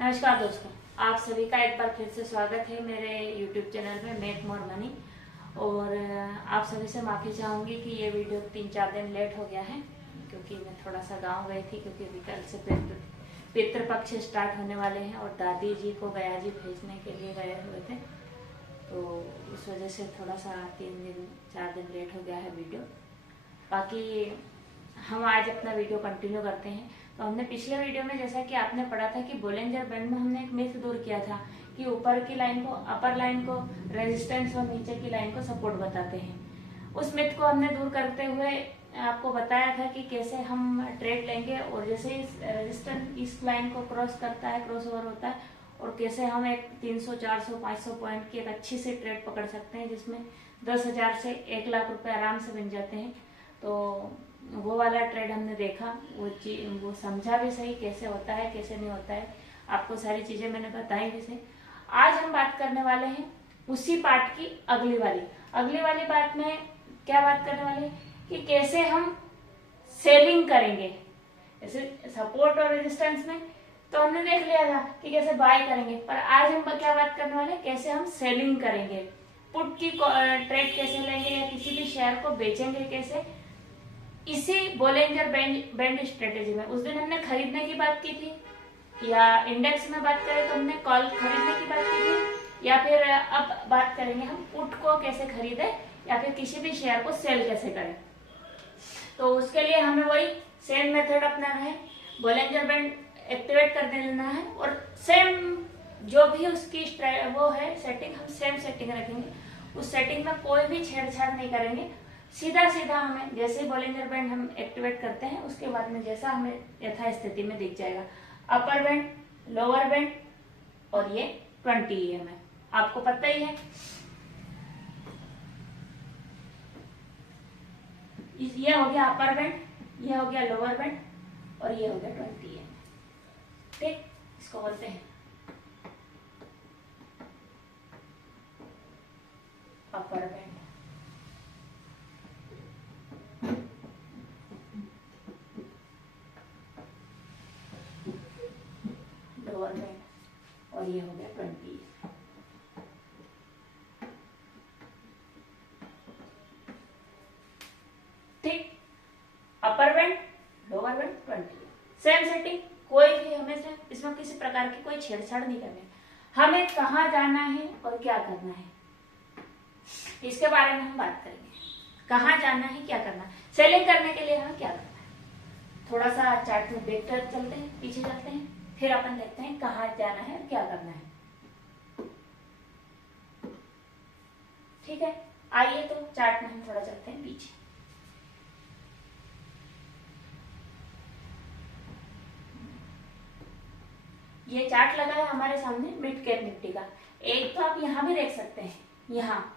नमस्कार दोस्तों, आप सभी का एक बार फिर से स्वागत है मेरे YouTube चैनल में मेक मोर मनी। और आप सभी से माफ़ी चाहूँगी कि ये वीडियो 3-4 दिन लेट हो गया है, क्योंकि मैं थोड़ा सा गांव गई थी, क्योंकि अभी कल से पितृपक्ष स्टार्ट होने वाले हैं और दादी जी को गया जी भेजने के लिए गए हुए थे, तो उस वजह से थोड़ा सा 3-4 दिन लेट हो गया है वीडियो। बाकी हम आज अपना वीडियो कंटिन्यू करते हैं। तो हमने पिछले वीडियो में, जैसा कि आपने पढ़ा था कि बोलिंजर बैंड में हमने एक मिथ दूर किया था कि ऊपर की लाइन को, अपर लाइन को रेजिस्टेंस और नीचे की लाइन को सपोर्ट बताते हैं। उस मिथ को हमने दूर करते हुए आपको बताया था कि कैसे हम ट्रेड लेंगे, और जैसे इस रेजिस्टेंस इस लाइन को क्रॉस करता है, क्रॉस ओवर होता है, और कैसे हम एक 300, 400, 500 पॉइंट की एक अच्छी सी ट्रेड पकड़ सकते हैं, जिसमें 10,000 से 1 लाख रुपए आराम से बन जाते हैं। तो वो वाला ट्रेड हमने देखा, वो समझा भी सही कैसे होता है, कैसे नहीं होता है, आपको सारी चीजें मैंने बताई भी सही। आज हम बात करने वाले हैं उसी पार्ट की अगली वाली बात में क्या बात करने वाले हैं कि कैसे हम सेलिंग करेंगे। जैसे सपोर्ट और रेजिस्टेंस में तो हमने देख लिया था कि कैसे बाय करेंगे, पर आज हम क्या बात करने वाले हैं, कैसे हम सेलिंग करेंगे, पुट की ट्रेड कैसे लेंगे या किसी भी शेयर को बेचेंगे कैसे, इसी बोलिंजर बैंड स्ट्रेटेजी में। उस दिन हमने खरीदने की बात की थी, या इंडेक्स में बात करें तो हमने कॉल खरीदने की बात की थी, या फिर अब बात करेंगे हम पुट को कैसे खरीदे या फिर किसी भी शेयर को सेल कैसे करें। तो उसके लिए हमें वही सेम मेथड अपनाना है, बोलिंजर बैंड एक्टिवेट कर देना है, और सेम जो भी उसकी वो है सेटिंग, हम सेम सेटिंग रखेंगे। उस सेटिंग में कोई भी छेड़छाड़ नहीं करेंगे, सीधा हमें जैसे बोलिंजर बैंड हम एक्टिवेट करते हैं उसके बाद में जैसा हमें यथास्थिति में दिख जाएगा, अपर बैंड, लोअर बैंड, और ये 20 EM है, आपको पता ही है। ये हो गया अपर बैंड, ये हो गया लोअर बैंड, और ये हो गया 20 EM। ठीक, इसको बोलते हैं अपर बैंड, लोअर बैंड, और ये हो गया 20। ठीक, upper band, lower band, 20। Same setting, कोई भी हमें इसमें किसी प्रकार की कोई छेड़छाड़ नहीं करनी है। हमें कहाँ जाना है और क्या करना है, इसके बारे में हम बात करेंगे। कहाँ जाना है, क्या करना है, सेलिंग करने के लिए हमें क्या करना है। थोड़ा सा चार्ट में देखते चलते हैं, पीछे चलते हैं, फिर अपन देखते हैं कहाँ जाना है और क्या करना है। ठीक है, आइए तो चार्ट में हम थोड़ा चलते हैं पीछे। ये चार्ट लगा है हमारे सामने मिड कैप निफ्टी का। एक तो आप यहाँ भी देख सकते हैं, यहाँ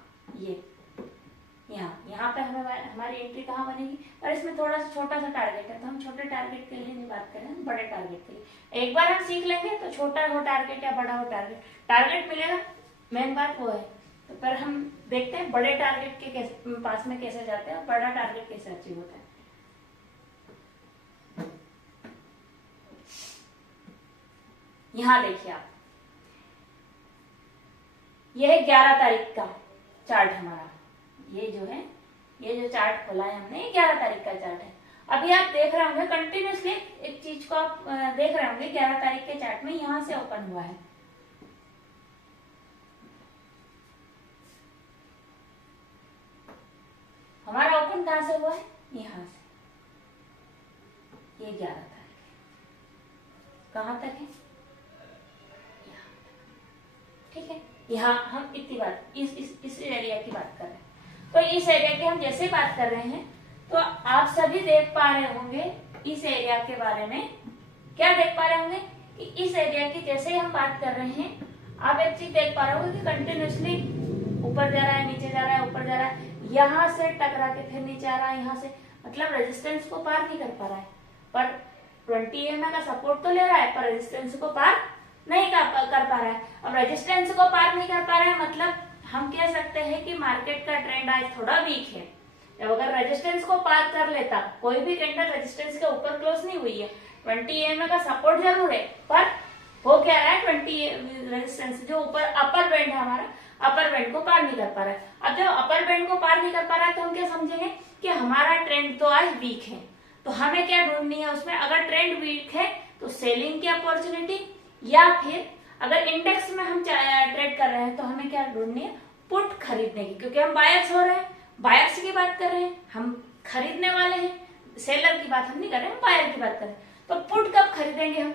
पे हमें हमारी एंट्री कहाँ बनेगी, पर इसमें थोड़ा सा छोटा सा टारगेट है, तो हम छोटे टारगेट के लिए नहीं बात करें, हम बड़े टारगेट के लिए। एक बार हम सीख लेंगे तो छोटा हो टारगेट या बड़ा हो टारगेट मिलेगा, मेन बात वो है। तो पर हम देखते हैं बड़े टारगेट के पास में कैसे जाते हैं और बड़ा टारगेट कैसे अचीव होता है। यहाँ देखिए आप, यह 11 तारीख का चार्ट हमारा, ये जो चार्ट खोला है हमने, 11 तारीख का चार्ट है। अभी आप देख रहे होंगे कंटिन्यूसली एक चीज को आप देख रहे होंगे, 11 तारीख के चार्ट में यहां से ओपन हुआ है, हमारा ओपन कहां से हुआ है, यहां से। ये 11 तारीख कहां तक है, ठीक है। यहाँ हम इतनी बात इस एरिया की बात कर रहे हैं। तो इस एरिया की हम जैसे बात कर रहे हैं, तो आप सभी देख पा रहे होंगे इस एरिया के बारे में, क्या देख पा रहे होंगे कि इस एरिया की जैसे हम बात कर रहे हैं, आप एक चीज देख पा रहे होंगे कि कंटिन्यूसली ऊपर जा रहा है, नीचे जा रहा है, ऊपर जा रहा है, यहाँ से टकरा के फिर नीचे आ रहा है, यहाँ से, मतलब रेजिस्टेंस को पार नहीं कर पा रहा है। पर 20 EM का सपोर्ट तो ले रहा है, पर रेजिस्टेंस को पार नहीं कर पा रहा है। अब रेजिस्टेंस को पार नहीं कर पा रहा है, मतलब हम कह सकते हैं कि मार्केट का ट्रेंड आज थोड़ा वीक है। जब अगर रेजिस्टेंस को पार कर लेता, कोई भी कैंडल रेजिस्टेंस के ऊपर क्लोज नहीं हुई है, 20 EMA का सपोर्ट जरूर है, पर हो क्या रहा है 20 रेजिस्टेंस जो ऊपर अपर बैंड है हमारा, अपर बैंड को पार नहीं कर पा रहा है। अब जब अपर बैंड को पार नहीं कर पा रहा है तो हम क्या समझेंगे कि हमारा ट्रेंड तो आज वीक है, तो हमें क्या ढूंढनी है उसमें, अगर ट्रेंड वीक है तो सेलिंग की अपॉर्चुनिटी, या फिर अगर इंडेक्स में हम ट्रेड कर रहे हैं तो हमें क्या ढूंढनी है, पुट खरीदने की, क्योंकि हम बायर्स हो रहे हैं, बायर्स की बात कर रहे हैं, हम खरीदने वाले हैं, सेलर की बात हम नहीं कर रहे हैं, बायर की बात कर रहे हैं। तो पुट कब खरीदेंगे हम,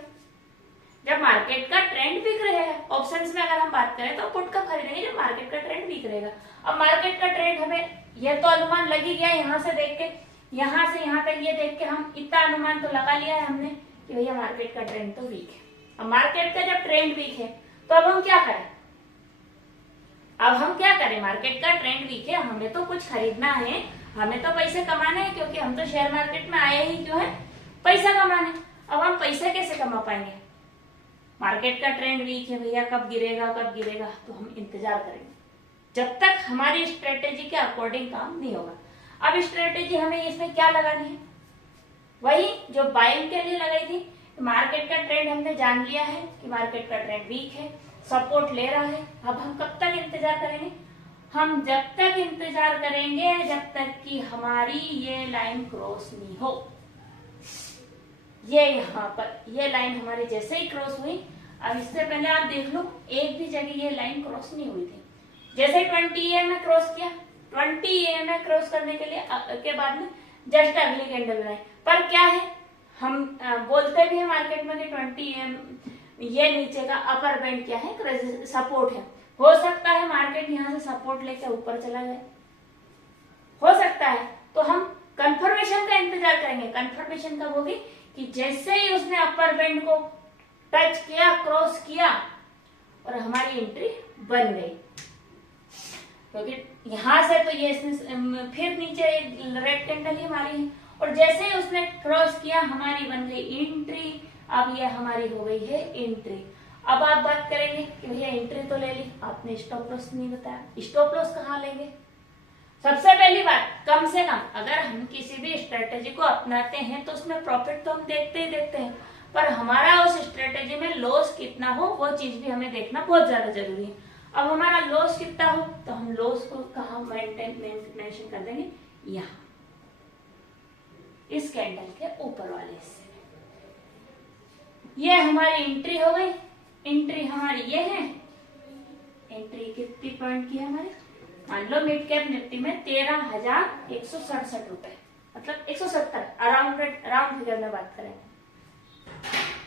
जब मार्केट का ट्रेंड वीक रहेगा। ऑप्शंस में अगर हम बात करें तो पुट कब खरीदेंगे, जब मार्केट का ट्रेंड वीक रहेगा। अब मार्केट का ट्रेंड हमें यह तो अनुमान लग ही गया, यहाँ से देख के, यहाँ से यहाँ तक ये देख के हम इतना अनुमान तो लगा लिया है हमने कि भैया मार्केट का ट्रेंड तो वीक है। अब मार्केट का जब ट्रेंड वीक है तो अब हम क्या करें, अब हम क्या करें, मार्केट का ट्रेंड वीक है, हमें तो कुछ खरीदना है, हमें तो पैसे कमाने हैं, क्योंकि हम तो शेयर मार्केट में आए ही क्यों है, पैसा कमाने। अब हम पैसे कैसे कमा पाएंगे, मार्केट का ट्रेंड वीक है भैया, कब गिरेगा कब गिरेगा, तो हम इंतजार करेंगे जब तक हमारी स्ट्रेटेजी के अकॉर्डिंग काम नहीं होगा। अब स्ट्रेटेजी हमें इसमें क्या लगानी है, वही जो बाइंग के लिए लगाई थी। मार्केट का ट्रेंड हमने जान लिया है कि मार्केट का ट्रेंड वीक है, सपोर्ट ले रहा है। अब हम कब तक इंतजार करेंगे, हम जब तक इंतजार करेंगे जब तक कि हमारी ये लाइन क्रॉस नहीं हो। ये यहाँ पर ये लाइन हमारी जैसे ही क्रॉस हुई, अब इससे पहले आप देख लो एक भी जगह ये लाइन क्रॉस नहीं हुई थी, जैसे 20 EM में क्रॉस किया, 20 EM में क्रॉस करने के लिए के बाद में जस्ट अगली कैंडल बनाई। पर क्या है, हम बोलते भी है मार्केट में कि 20 EM ये नीचे का अपर बैंड क्या है, सपोर्ट है। हो सकता है मार्केट यहाँ से सपोर्ट लेकर ऊपर चला जाए, हो सकता है, तो हम कंफर्मेशन का इंतजार करेंगे। कंफर्मेशन कब होगी, कि जैसे ही उसने अपर बैंड को टच किया, क्रॉस किया और हमारी एंट्री बन गई, क्योंकि यहां से तो ये फिर नीचे रेड कैंडल ही मारी है, और जैसे ही उसने क्रॉस किया हमारी बन गई एंट्री। अब ये हमारी हो गई है एंट्री। अब आप बात करेंगे कि भैया एंट्री तो ले ली, आपने स्टॉप लॉस नहीं बताया, स्टॉप लॉस कहाँ लेंगे। सबसे पहली बात, कम से कम अगर हम किसी भी स्ट्रेटेजी को अपनाते हैं तो उसमें प्रॉफिट तो हम देखते ही देखते हैं, पर हमारा उस स्ट्रेटेजी में लॉस कितना हो वो चीज भी हमें देखना बहुत ज्यादा जरूरी है। अब हमारा लॉस कितना हो तो हम लॉस को कहाँ मेंशन कर देंगे, यहाँ इस कैंडल के ऊपर वाले हिस्से में। ये हमारी एंट्री हो गई। एंट्री हमारी ये है, एंट्री कितनी पॉइंट की है हमारी, मान लो मिड कैप निफ्टी में 13,167 रुपए, मतलब 170, राउंड फिगर में बात करें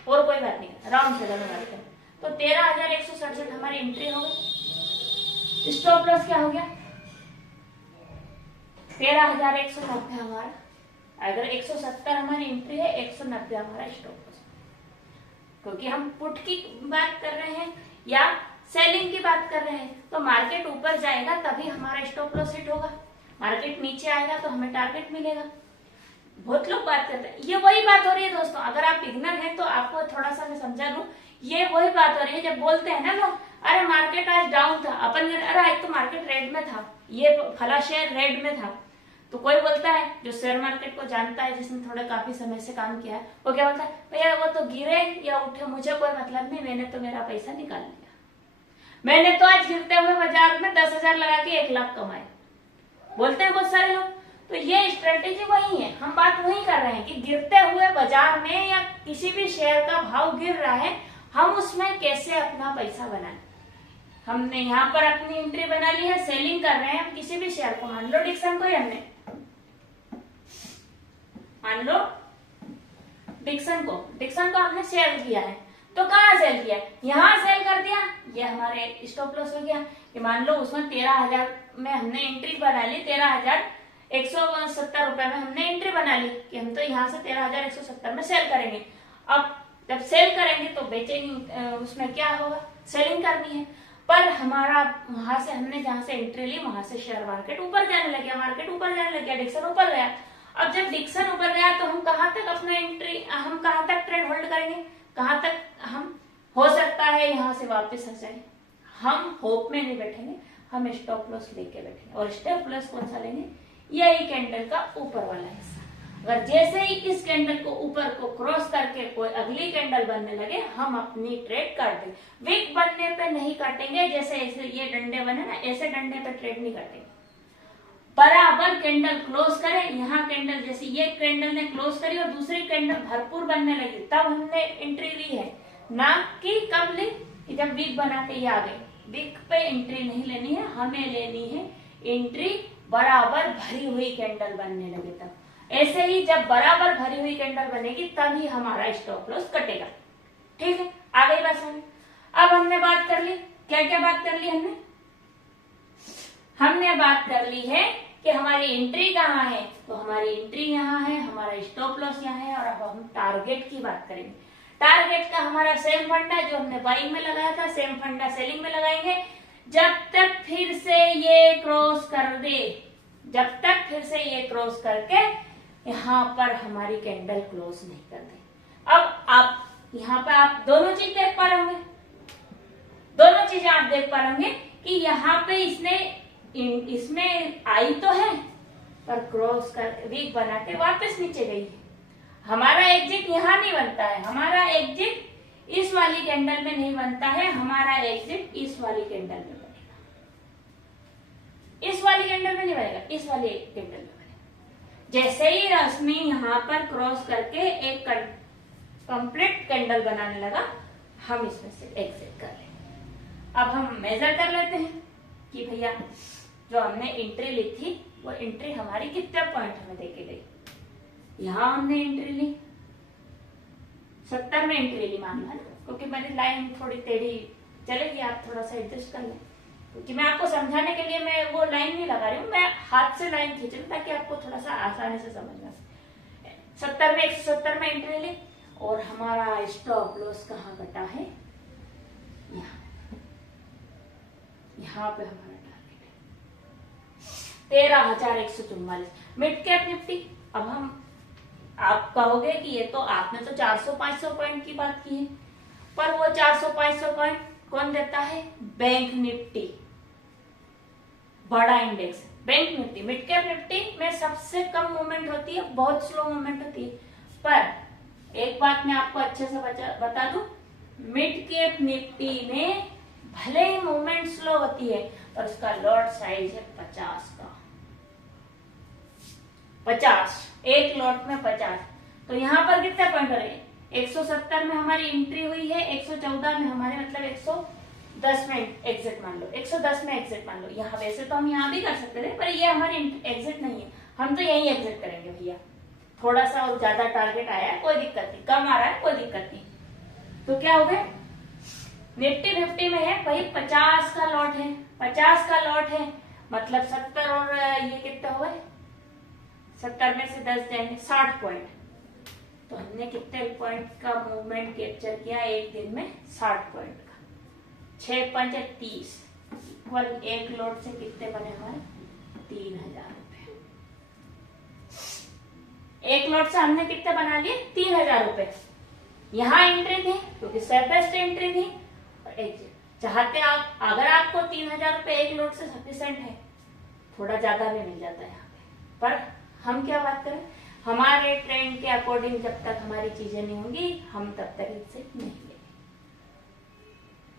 और कोई बात नहीं, राउंड फिगर में बात करें तो 13,167 हमारी एंट्री हो गई। स्टॉप लॉस क्या हो गया, 13,190 हमारा, अगर 170 हमारी एंट्री है, 190 हमारा स्टॉप लॉस, क्योंकि हम पुट की बात कर रहे हैं या सेलिंग की बात कर रहे हैं। तो मार्केट ऊपर जाएगा तभी हमारा स्टॉप लॉस हिट होगा, मार्केट नीचे आएगा तो हमें टारगेट मिलेगा। बहुत लोग बात करते हैं, ये वही बात हो रही है दोस्तों, अगर आप बिगनर हैं तो आपको थोड़ा सा मैं समझा दूं, ये वही बात हो रही है जब बोलते हैं ना लोग, अरे मार्केट आज डाउन था, अपन अरे आज तो मार्केट रेड में था, ये फला शेयर रेड में था, तो कोई बोलता है जो शेयर मार्केट को जानता है, जिसने थोड़ा काफी समय से काम किया है, वो क्या बोलता है, भैया वो तो गिरे या उठे मुझे कोई मतलब नहीं, मैंने तो मेरा पैसा निकाल लिया, मैंने तो आज गिरते हुए बाजार में 10,000 लगा के 1 लाख कमाए, बोलते हैं बहुत सारे लोग। तो ये स्ट्रेटेजी वही है, हम बात वही कर रहे हैं कि गिरते हुए बाजार में या किसी भी शेयर का भाव गिर रहा है, हम उसमें कैसे अपना पैसा बनाएं। हमने यहाँ पर अपनी एंट्री बना ली है, सेलिंग कर रहे हैं हम किसी भी शेयर को, मान लो डिक्सन को ही हमने, मान लो डिक्सन को हमने सेल किया है, तो कहाँ सेल किया, यहाँ सेल कर दिया, ये हमारे स्टॉप लॉस हो गया। कि मान लो उसमें 13,000 में हमने एंट्री बना ली, 13,170 रुपए में हमने एंट्री बना ली कि हम तो यहाँ से 13,170 में सेल करेंगे। अब जब सेल करेंगे तो बेचेंगे, उसमें क्या होगा, सेलिंग करनी है, पर हमारा वहां से हमने जहां से एंट्री ली वहां से शेयर मार्केट ऊपर जाने लग गया, मार्केट ऊपर जाने लग गया, डिक्सन ऊपर गया। अब जब डिक्सन ऊपर गया तो हम कहाँ तक अपना एंट्री, हम कहाँ तक ट्रेड होल्ड करेंगे, कहाँ तक हम, हो सकता है यहाँ से वापस आ जाए, हम होप में नहीं बैठेंगे, हम स्टॉप लॉस लेके बैठेंगे। और स्टॉप लॉस कौन सा लेंगे, यही कैंडल का ऊपर वाला हिस्सा। अगर जैसे ही इस कैंडल को ऊपर को क्रॉस करके कोई अगली कैंडल बनने लगे, हम अपनी ट्रेड काट देंगे। विक बनने पे नहीं काटेंगे, जैसे ऐसे ये डंडे बने ना, ऐसे डंडे पे ट्रेड नहीं काटेंगे। बराबर कैंडल क्लोज करें, यहाँ कैंडल जैसे ये कैंडल ने क्लोज करी और दूसरी कैंडल भरपूर बनने लगी, तब हमने एंट्री ली है, ना कि कब ली कि जब विक बना के ये आ गई। विक पे एंट्री नहीं लेनी है, हमें लेनी है एंट्री बराबर भरी हुई कैंडल बनने लगे तब। ऐसे ही जब बराबर भरी हुई कैंडल बनेगी तभी हमारा स्टॉप लॉस कटेगा। ठीक है, आ गई बात समझ। अब हमने बात कर ली, क्या क्या बात कर ली हमने बात कर ली है कि हमारी एंट्री कहाँ है, तो हमारी एंट्री यहाँ है, हमारा स्टॉप लॉस यहाँ है। और अब हम टारगेट की बात करेंगे। टारगेट का हमारा सेम फंडा जो हमने बाइंग में लगाया था, सेम फंडा सेलिंग में लगाएंगे। जब तक फिर से ये क्रॉस कर दे, जब तक फिर से ये क्रॉस करके यहाँ पर हमारी कैंडल क्लोज नहीं कर दे। अब आप यहाँ पे आप दोनों चीज देख पा रहे होंगे, दोनों चीजें आप देख पा रहे होंगे कि यहाँ पे इसमें आई तो है, पर क्रॉस कर वीक बना के वापस नीचे गई है। हमारा एग्जिट यहाँ नहीं बनता है, हमारा एग्जिट इस वाली कैंडल में नहीं बनता है, हमारा एग्जिट इस वाली कैंडल में बनेगा। इस वाली कैंडल में नहीं बनेगा, इस वाली कैंडल में बनेगा। जैसे ही रश्मि यहाँ पर क्रॉस करके एक कंप्लीट कैंडल बनाने लगा, हम इसमें से एग्जिट कर लेंगे। अब हम मेजर कर लेते हैं कि भैया जो हमने एंट्री ली थी वो एंट्री हमारी कितने पॉइंट हमें देके गई। यहाँ हमने एंट्री ली 70 में एंट्री ली मान लो, है ना, क्योंकि मेरी लाइन थोड़ी टेढ़ी चलेगी, आप थोड़ा सा एडजस्ट कर लें, क्योंकि मैं आपको समझाने के लिए मैं वो लाइन नहीं लगा रही हूँ, मैं हाथ से लाइन खींच रही हूँ ताकि आपको थोड़ा सा आसानी से समझ में। 70 में 170 में एंट्री ली और हमारा स्टॉप लॉस कहाँ कटा है, यहाँ पे हमारा टारगेट है 13,144 मिड कैप निफ्टी। अब हम आप कहोगे कि ये तो आपने तो 400-500 पॉइंट की बात की है, पर वो 400-500 पॉइंट कौन देता है, बैंक निफ्टी, बड़ा index bank Nifty. Mid cap Nifty में सबसे कम मूवमेंट होती है, बहुत स्लो मूवमेंट होती है। पर एक बात मैं आपको अच्छे से बता दूं, मिड कैप निफ्टी में भले ही मूवमेंट स्लो होती है पर उसका लॉट साइज है 50 का, 50 एक लॉट में 50। तो यहाँ पर कितने पॉइंट हो रहे हैं, 170 में हमारी एंट्री हुई है, 114 में हमारे मतलब 110 में एग्जिट मान लो, 110 में एग्जिट मान लो। यहाँ वैसे तो हम यहाँ भी कर सकते थे, पर ये हमारी एग्जिट नहीं है, हम तो यही एग्जिट करेंगे भैया। थोड़ा सा और ज्यादा टारगेट आया है कोई दिक्कत नहीं, कम आ रहा है कोई दिक्कत नहीं। तो क्या हो गया, निफ्टी 50 में है भाई 50 का लॉट है, 50 का लॉट है मतलब 70 और ये कितना हुआ है, 70 में से 10 जाएंगे 60 पॉइंट। तो हमने कितने पॉइंट का मूवमेंट कैप्चर किया एक दिन में, 60 पॉइंट का, 6×5 = 30 इक्वल एक लॉट से कितने बने हमारे 3,000 रुपए। एक लॉट से हमने कितने बना लिए 3,000 रुपए। यहाँ एंट्री थी क्योंकि सेफेस्ट एंट्री थी, चाहते आप अगर आपको 3,000 रुपए एक लॉट से सफिशिएंट है, थोड़ा ज्यादा भी मिल जाता है यहाँ पे। पर हम क्या बात करें, हमारे ट्रेंड के अकॉर्डिंग जब तक हमारी चीजें नहीं होंगी हम तब तक एग्जिट नहीं लेंगे।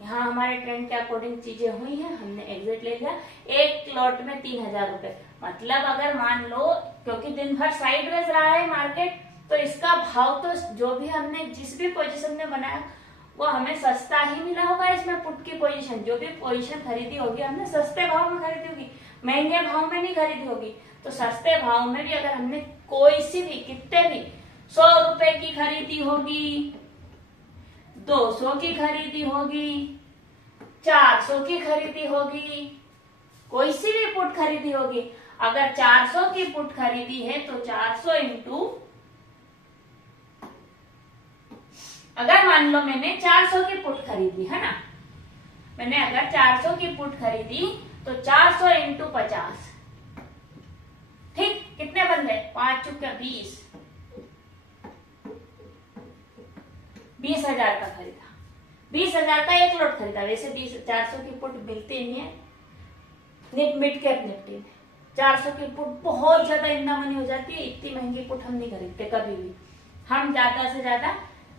यहाँ हमारे ट्रेंड के अकॉर्डिंग चीजें हुई हैं, हमने एग्जिट ले लिया एक लॉट में 3,000 रुपए। मतलब अगर मान लो क्योंकि दिन भर साइडवेज रहा है मार्केट, तो इसका भाव तो जो भी हमने जिस भी पोजीशन में बनाया वो हमें सस्ता ही मिला होगा। इसमें पुट की पोजीशन जो भी पोजीशन खरीदी होगी हमने सस्ते भाव में खरीदी होगी, महंगे भाव में नहीं खरीदी होगी। तो सस्ते भाव में भी अगर हमने कोई सी भी कितने भी 100 रुपए की खरीदी होगी, 200 की खरीदी होगी, 400 की खरीदी होगी, कोई सी भी पुट खरीदी होगी, अगर 400 की पुट खरीदी है तो 400 इंटू, अगर मान लो मैंने 400 की पुट खरीदी है ना, मैंने अगर 400 की पुट खरीदी तो 400 इंटू 50, ठीक कितने बन गए 5 × 20, 20,000 का खरीदा, 20,000 का एक लॉट खरीदा। वैसे 400 की पुट मिलती नहीं है मिड कैप निफ्टी में, 400 की पुट बहुत ज्यादा इंना मनी हो जाती है। इतनी महंगी पुट हम नहीं खरीदते कभी भी। हम ज्यादा से ज्यादा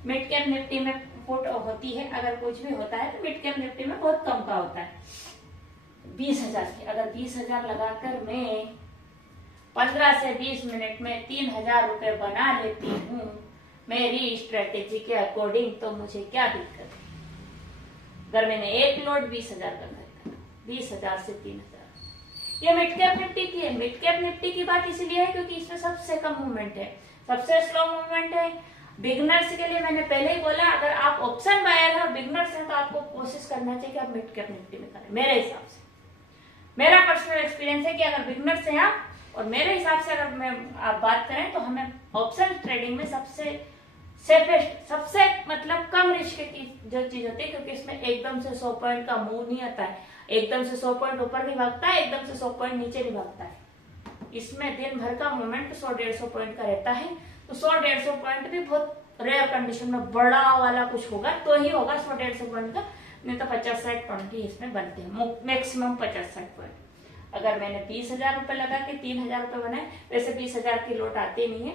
मिड कैप निफ्टी में पुट होती है, अगर कुछ भी होता है तो मिड कैप निफ्टी में बहुत कम का होता है। 20,000 की, अगर 20,000 लगाकर मैं 15 से 20 मिनट में 3,000 रुपए बना लेती हूँ मेरी स्ट्रेटेजी के अकॉर्डिंग, तो मुझे क्या दिक्कत है। अगर मैंने एक लॉट 20,000 का खरीदा, 20,000 से 3,000, ये मिड कैप निफ्टी की है। मिड कैप निफ्टी की बात इसलिए है क्योंकि इसमें सबसे कम मूवमेंट है, सबसे स्लो मूवमेंट है। बिगनर्स के लिए मैंने पहले ही बोला, अगर आप ऑप्शन बायर है, बिगनर्स हैं, तो आपको कोशिश करना चाहिए कि आप मिड कैप निफ्टी में करें। मेरे हिसाब से, मेरा पर्सनल एक्सपीरियंस है कि अगर बिगनर्स हैं आप, और मेरे हिसाब से अगर मैं आप बात करें तो हमें ऑप्शन ट्रेडिंग में सबसे सेफेस्ट, सबसे मतलब कम रिस्क की जो चीज होती है, क्योंकि इसमें एकदम से 100 पॉइंट का मूव नहीं आता है, एकदम से 100 पॉइंट ऊपर नहीं भागता है, एकदम से 100 पॉइंट नीचे नहीं भागता है। इसमें दिन भर का मूवमेंट 100-150 पॉइंट का रहता है। तो 100-150 पॉइंट भी बहुत रेयर कंडीशन में बड़ा वाला कुछ होगा तो ही होगा 100-150 पॉइंट का, नहीं तो 50-60 पॉइंट ही इसमें बनते हैं, मैक्सिमम 50-60 पॉइंट। अगर मैंने 20,000 रुपए लगा के 3,000 रुपए बनाए, वैसे 20,000 की लॉट आती नहीं है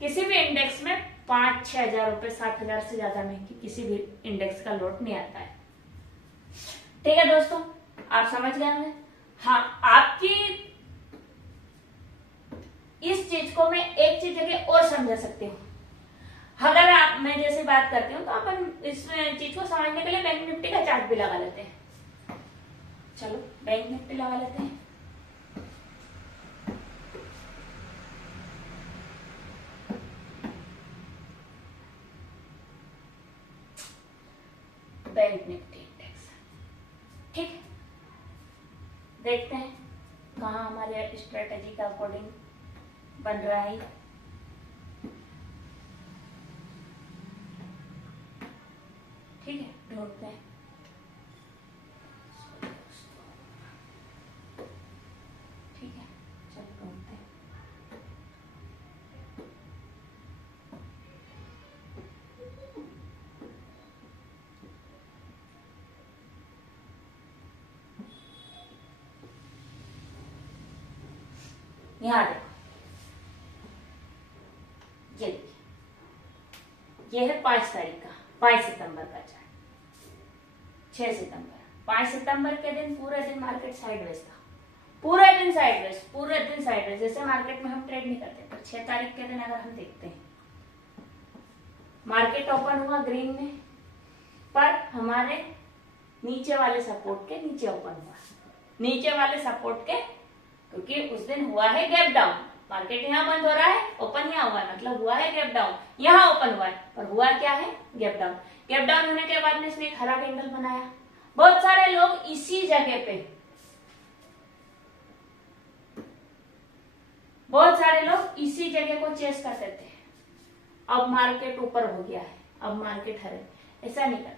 किसी भी इंडेक्स में। 5-6 हजार रुपए, 7,000 से ज्यादा महंगी किसी भी इंडेक्स का लॉट नहीं आता है। ठीक है दोस्तों, आप समझ गए होंगे। हाँ, आपकी इस चीज को मैं एक चीज जगह और समझा सकती हूँ। अगर आप, मैं जैसे बात करती हूँ तो अपन इस चीज को समझने के लिए बैंक निफ्टी का चार्ट भी लगा लेते हैं। चलो बैंक निफ्टी लगा लेते हैं। बैंक निफ्टी इंडेक्स, ठीक, देखते हैं कहाँ हमारे स्ट्रेटेजी का अकॉर्डिंग बन रहा है। ठीक है, ढूंढते हैं। ठीक है, चलो ढूंढते हैं। यहाँ देखो, ये देखिए, ये है 5 तारीख का, 5 सितंबर का चार्ट। 6 सितंबर, 5 सितंबर के दिन पूरे दिन मार्केट साइडवेज था, पूरे दिन साइडवेज, पूरे दिन साइडवेज। जैसे मार्केट में हम ट्रेड नहीं करते, पर 6 तारीख के दिन अगर हम देखते हैं, मार्केट ओपन हुआ ग्रीन में, पर हमारे नीचे वाले सपोर्ट के नीचे ओपन हुआ, नीचे वाले सपोर्ट के, क्योंकि उस दिन हुआ है गैप डाउन। मार्केट यहाँ बंद हो रहा है, ओपन यहाँ हुआ है, मतलब हुआ है गैप डाउन। यहाँ ओपन हुआ है, पर हुआ क्या है, गैप डाउन। गैप डाउन होने के बाद में इसने एक हरा कैंडल बनाया। बहुत सारे लोग इसी जगह पे, बहुत सारे लोग इसी जगह को चेस करते थे। अब मार्केट ऊपर हो गया है, अब मार्केट हरे, ऐसा नहीं करना।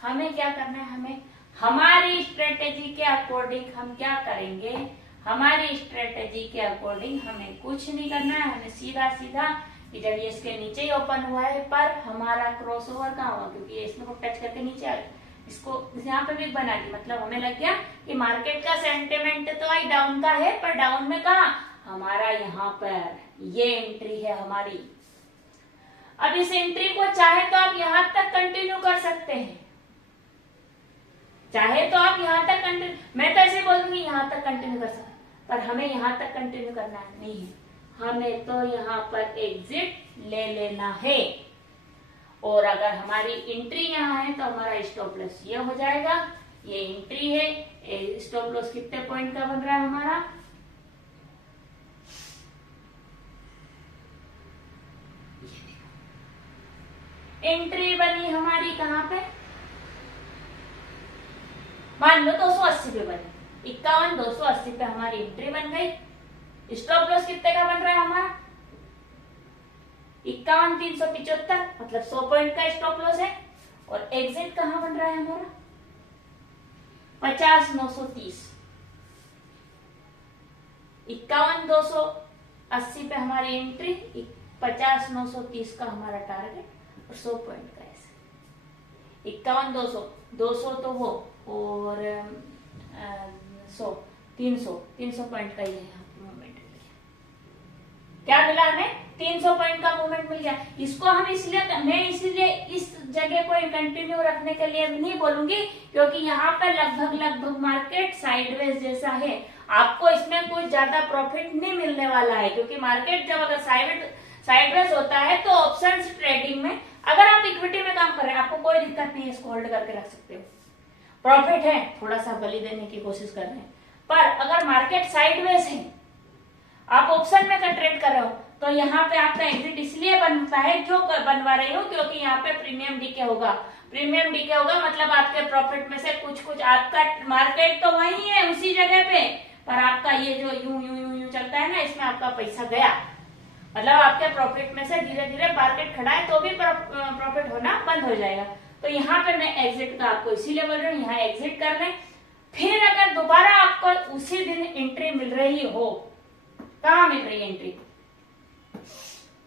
हमें क्या करना है, हमें हमारी स्ट्रेटेजी के अकॉर्डिंग हम क्या करेंगे, हमारी स्ट्रेटेजी के अकॉर्डिंग हमें कुछ नहीं करना है। हमें सीधा सीधा कि जब ये इसके नीचे ही ओपन हुआ है, पर हमारा क्रॉसओवर कहाँ हुआ, क्योंकि ये इसमें को टच करके नीचे आ गया, इसको यहाँ पे भी बना दी, मतलब हमें लग गया कि मार्केट का सेंटिमेंट तो आई डाउन का है, पर डाउन में कहा, हमारा यहाँ पर ये एंट्री है हमारी। अब इस एंट्री को चाहे तो आप यहां तक कंटिन्यू कर सकते हैं, चाहे तो आप यहां तक कंटिन्यू, मैं तो ऐसे बोल दूंगी यहां तक कंटिन्यू कर सकते, पर हमें यहां तक कंटिन्यू करना नहीं है। हमें तो यहाँ पर एग्जिट ले लेना है। और अगर हमारी एंट्री यहाँ है तो हमारा स्टॉप लॉस ये हो जाएगा, ये एंट्री है। स्टॉप लॉस कितने पॉइंट का बन रहा है हमारा, एंट्री बनी हमारी कहां पे, मान लो 280 पे बनी, 51,280 पे हमारी एंट्री बन गई। स्टॉप लॉस कितने का बन रहा है हमारा, 51,375, मतलब 100 पॉइंट का स्टॉप लॉस है। और एग्जिट कहां बन रहा है हमारा, 50,930, 51,280 पे हमारी एंट्री, 50,930 का हमारा टारगेट, और 100 पॉइंट का ऐसे 51,200, 200 तो वो, और 100, 300 पॉइंट का ही है क्या मिला हमें? 300 पॉइंट का मूवमेंट मिल गया। इसको हम इसीलिए इस जगह को कंटिन्यू रखने के लिए नहीं बोलूंगी, क्योंकि यहाँ पे लगभग मार्केट साइडवेज जैसा है। आपको इसमें कुछ ज्यादा प्रॉफिट नहीं मिलने वाला है, क्योंकि मार्केट जब अगर साइडवेज होता है तो ऑप्शंस ट्रेडिंग में, अगर आप इक्विटी में काम कर रहे हैं आपको कोई दिक्कत नहीं है, इसको होल्ड करके रख सकते हो। प्रॉफिट है, थोड़ा सा बलि देने की कोशिश कर रहे हैं, पर अगर मार्केट साइडवेज है, आप ऑप्शन में ट्रेड कर रहे हो, तो यहाँ पे आपका एग्जिट इसलिए बनता है, क्यों बनवा रही हूँ, क्योंकि यहाँ पे प्रीमियम डीके होगा। प्रीमियम डीके होगा मतलब आपके प्रॉफिट में से कुछ आपका, मार्केट तो वही है उसी जगह पे, पर आपका ये जो यूं चलता है ना, इसमें आपका पैसा गया, मतलब आपके प्रॉफिट में से धीरे धीरे मार्केट खड़ा है तो भी प्रॉफिट होना बंद हो जाएगा। तो यहाँ पे मैं एग्जिट का आपको इसीलिए बोल रही हूँ, यहाँ एग्जिट कर लें। फिर अगर दोबारा आपको उसी दिन एंट्री मिल रही हो, कहाँ मिल रही है एंट्री?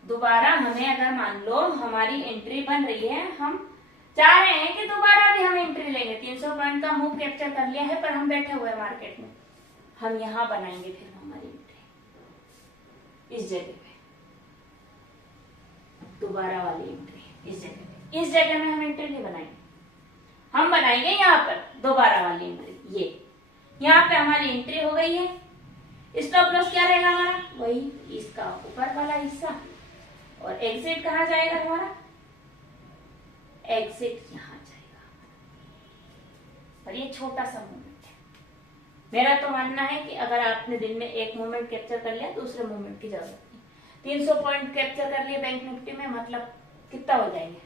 दोबारा हमें अगर मान लो हमारी एंट्री बन रही है, हम चाह रहे हैं कि दोबारा भी हम एंट्री लेंगे, 300 पॉइंट का मूव कैप्चर कर लिया है, पर हम बैठे हुए हैं मार्केट में, हम यहाँ बनाएंगे फिर हमारी एंट्री इस जगह पे, दोबारा वाली एंट्री इस जगह में हम एंट्री नहीं बनाएंगे, हम बनाएंगे यहाँ पर दोबारा वाली एंट्री। ये यहाँ पे हमारी एंट्री हो गई है। स्टॉप लॉस क्या रहेगा हमारा? वही इसका ऊपर वाला हिस्सा, और एग्जिट कहाँ जाएगा हमारा? एग्जिट यहाँ जाएगा। और ये छोटा सा मूवमेंट है। मेरा तो मानना है कि अगर आपने दिन में एक मूवमेंट कैप्चर कर लिया, दूसरे मूवमेंट की जरूरत नहीं। 300 पॉइंट कैप्चर कर लिए बैंक निफ्टी में, मतलब कितना हो जाएंगे?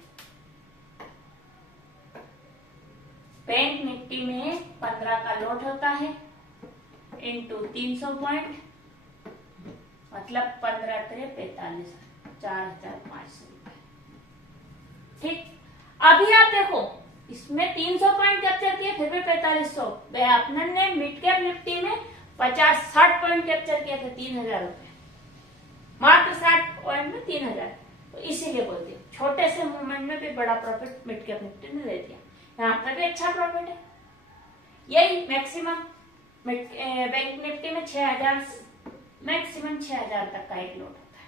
बैंक निफ्टी में 15 का लॉट होता है इंटू 300 पॉइंट, मतलब 15 × 45, 4,500 रुपए। ठीक, अभी आप देखो इसमें 300 पॉइंट कैप्चर किए, फिर भी 4500। अपने ने मिड कैप निफ्टी में 50-60 पॉइंट कैप्चर किए थे, 3,000 रुपए, मात्र 60 पॉइंट में 3,000। तो इसीलिए बोलते हैं छोटे से मूवमेंट में भी बड़ा प्रॉफिट मिड कैप निफ्टी ने दे दिया। यहाँ पर भी अच्छा प्रॉफिट है। यही मैक्सिमम बैंक निफ्टी में 6,000, मैक्सिमम 6,000 तक का एक लॉट होता है।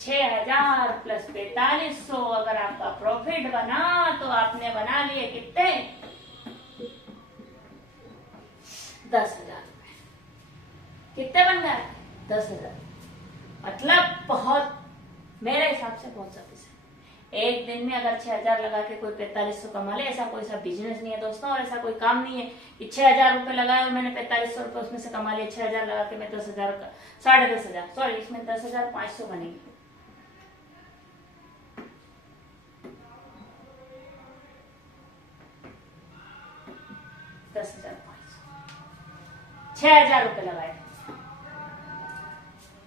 6,000 प्लस 4,500 अगर आपका प्रॉफिट बना, तो आपने बना लिए कितने? 10,000 रुपए। कितने बन गए? 10,000। मतलब बहुत, मेरे हिसाब से बहुत सफिशिएंट। एक दिन में अगर 6,000 लगा के कोई 4,500 कमा ले, ऐसा कोई सा बिजनेस नहीं है दोस्तों, और ऐसा कोई काम नहीं है कि 6,000 रुपए लगाए और मैंने 4,500 रुपए उसमें से कमा लिया। 6,000 लगा के मैं 10,000 का 10,500, सॉरी इसमें 10,500 बनेगी। छह हजार रुपए लगाए,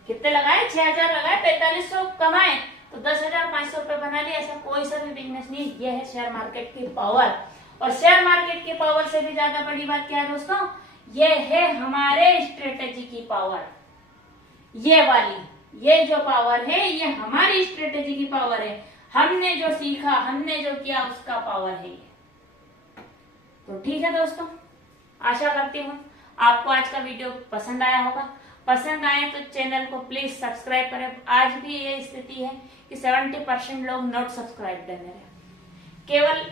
कितने लगाए? 6,000 लगाए, 4,500 कमाए, तो 10,500 रुपए बना लिए। ऐसा कोई सा भी बिजनेस नहीं। ये है शेयर मार्केट की पावर। और शेयर मार्केट की पावर से भी ज्यादा बड़ी बात क्या है दोस्तों? ये है हमारे स्ट्रेटेजी की पावर। ये वाली, ये जो पावर है, ये हमारी स्ट्रेटेजी की पावर है। हमने जो सीखा, हमने जो किया, उसका पावर है ये। तो ठीक है दोस्तों, आशा करती हूँ आपको आज का वीडियो पसंद आया होगा। पसंद आए तो चैनल को प्लीज सब्सक्राइब करें। आज भी ये स्थिति है कि 70% लोग नॉट सब्सक्राइब है मेरे, केवल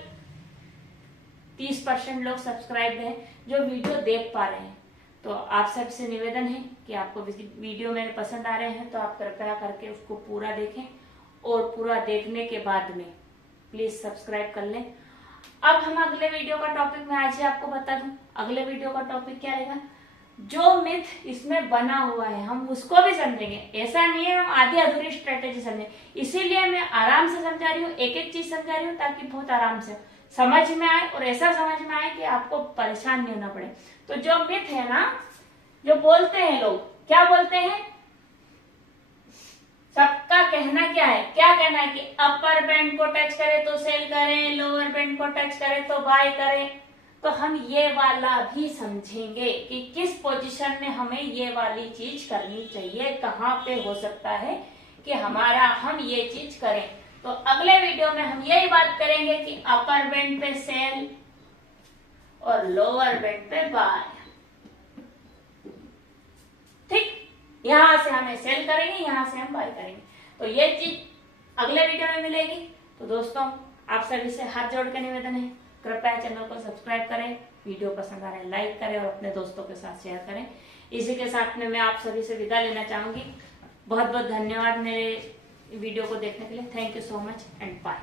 30% लोग सब्सक्राइब हैं जो वीडियो देख पा रहे हैं। तो आप सबसे निवेदन है कि आपको वीडियो मेरे पसंद आ रहे हैं तो आप कृपया करके उसको पूरा देखें, और पूरा देखने के बाद में प्लीज सब्सक्राइब कर लें। अब हम अगले वीडियो का टॉपिक मैं आज ही आपको बता दूं। अगले वीडियो का टॉपिक क्या रहेगा? जो मिथ इसमें बना हुआ है हम उसको भी समझेंगे। ऐसा नहीं है हम आधी अधूरी स्ट्रेटेजी समझें, इसीलिए मैं आराम से समझा रही हूँ, एक एक चीज समझा रही हूँ ताकि बहुत आराम से समझ में आए, और ऐसा समझ में आए कि आपको परेशान नहीं होना पड़े। तो जो मिथ है ना, जो बोलते हैं लोग, क्या बोलते हैं, सबका कहना क्या है? क्या कहना है कि अपर बैंड को टच करे तो सेल करें, लोअर बैंड को टच करे तो बाय करें। तो हम ये वाला भी समझेंगे कि किस पोजीशन में हमें ये वाली चीज करनी चाहिए, कहाँ पे हो सकता है कि हम ये चीज करें। तो अगले वीडियो में हम यही बात करेंगे कि अपर बैंड पे सेल और लोअर बैंड पे बाय। ठीक, यहाँ से हमें सेल करेंगे, यहाँ से हम बाय करेंगे। तो ये चीज अगले वीडियो में मिलेगी। तो दोस्तों आप सभी से हाथ जोड़ के निवेदन है, कृपया चैनल को सब्सक्राइब करें, वीडियो पसंद आ रहा है लाइक करें और अपने दोस्तों के साथ शेयर करें। इसी के साथ में मैं आप सभी से विदा लेना चाहूंगी। बहुत बहुत धन्यवाद मेरे वीडियो को देखने के लिए। Thank you so much and bye.